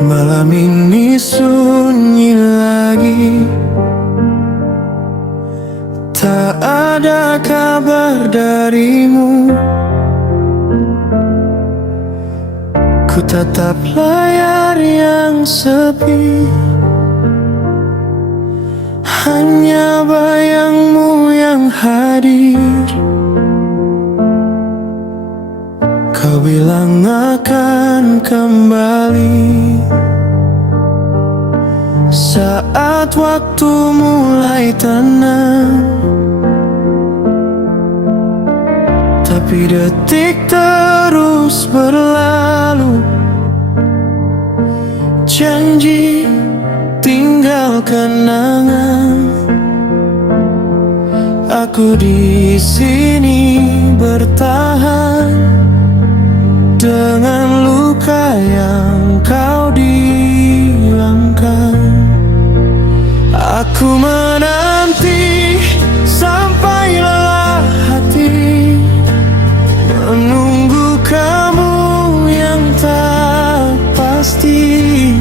Malam ini sunyi lagi, tak ada kabar darimu. Ku tatap layar yang sepi, hanya bayangmu yang hadir. Kau bilang akan kembali saat waktu mulai tenang, tapi detik terus berlalu. Janji tinggal kenangan. Aku di sini bertahan dengan luka yang kau diamkan. Aku menanti sampai lelah hati, menunggu kamu yang tak pasti.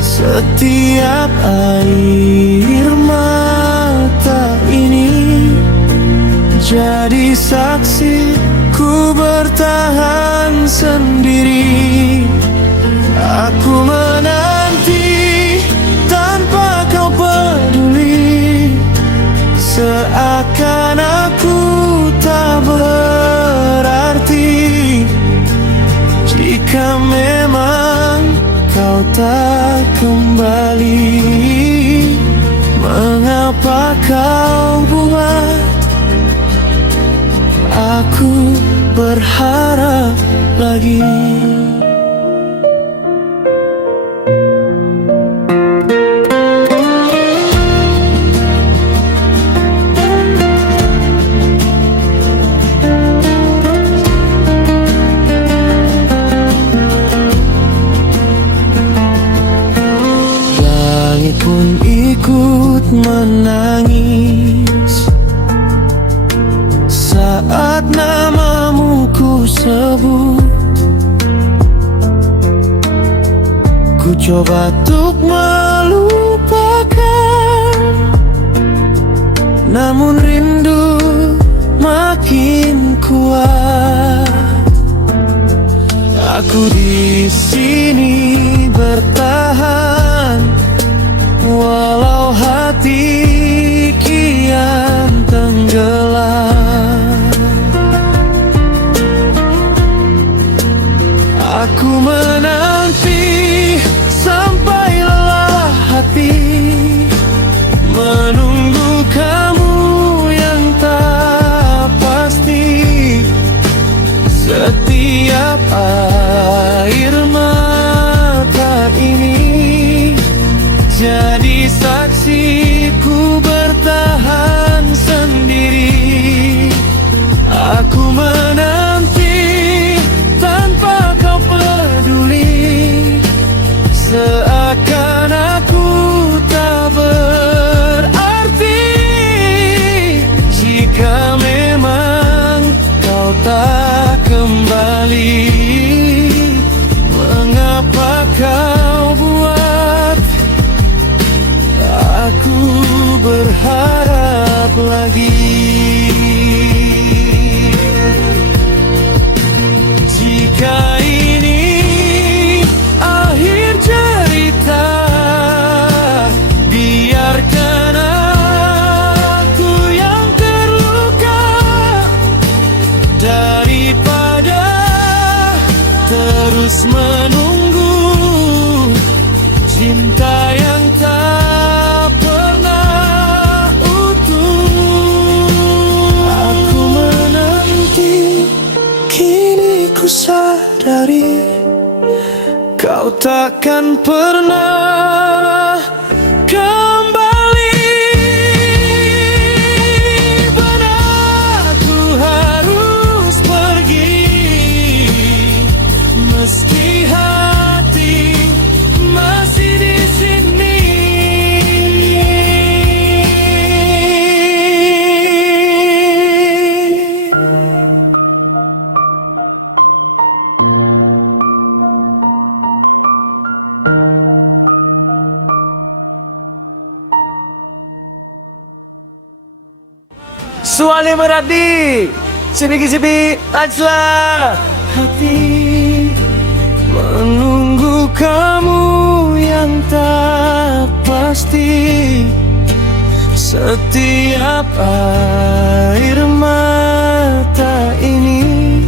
Setiap air mata ini jadi saksi, ku bertahan sendiri. Aku menanti tanpa kau peduli, seakan aku tak berarti. Jika memang kau tak kembali, mengapa kau buat aku berharap lagi? Langit pun ikut menangis saat namamu ku sebut. Ku coba untuk melupakan, namun rindu makin kuat. Aku di sini bertahan, walau hati kian tenggelam. Aku menanti sampai lelah hati, menunggu kamu yang tak pasti. Setiap air mata ini jadi saksi, ku bertahan sendiri. Aku menanti tanpa kau peduli, seakan aku tak berarti. Jika memang kau tak kembali, mengapa kau buat aku berharap lagi? Jika ini akhir cerita, biarkan aku yang terluka, daripada terus menunggu cinta yang tak pernah utuh. Aku menanti, kini ku sadari kau takkan pernah kembali. Benar, ku harus pergi, meski hati masih di sini. Suali berarti Sibi Ajla. Hati menunggu kamu yang tak pasti. Setiap air mata ini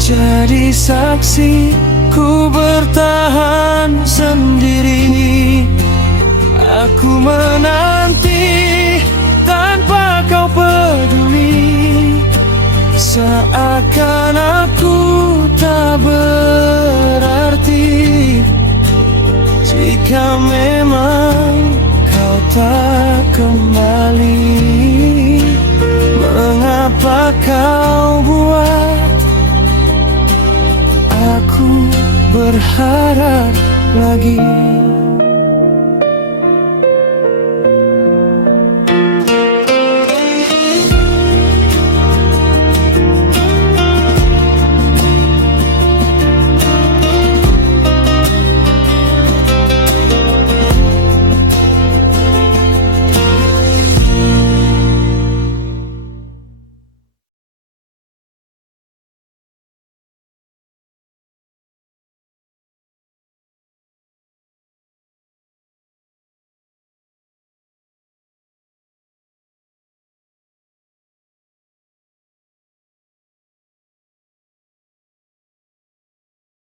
jadi saksi ku bertahan sendiri. Aku menanti tanpa kau peduli, seakan aku tak berarti. Jika memang kau tak kembali, mengapa kau buat aku berharap lagi?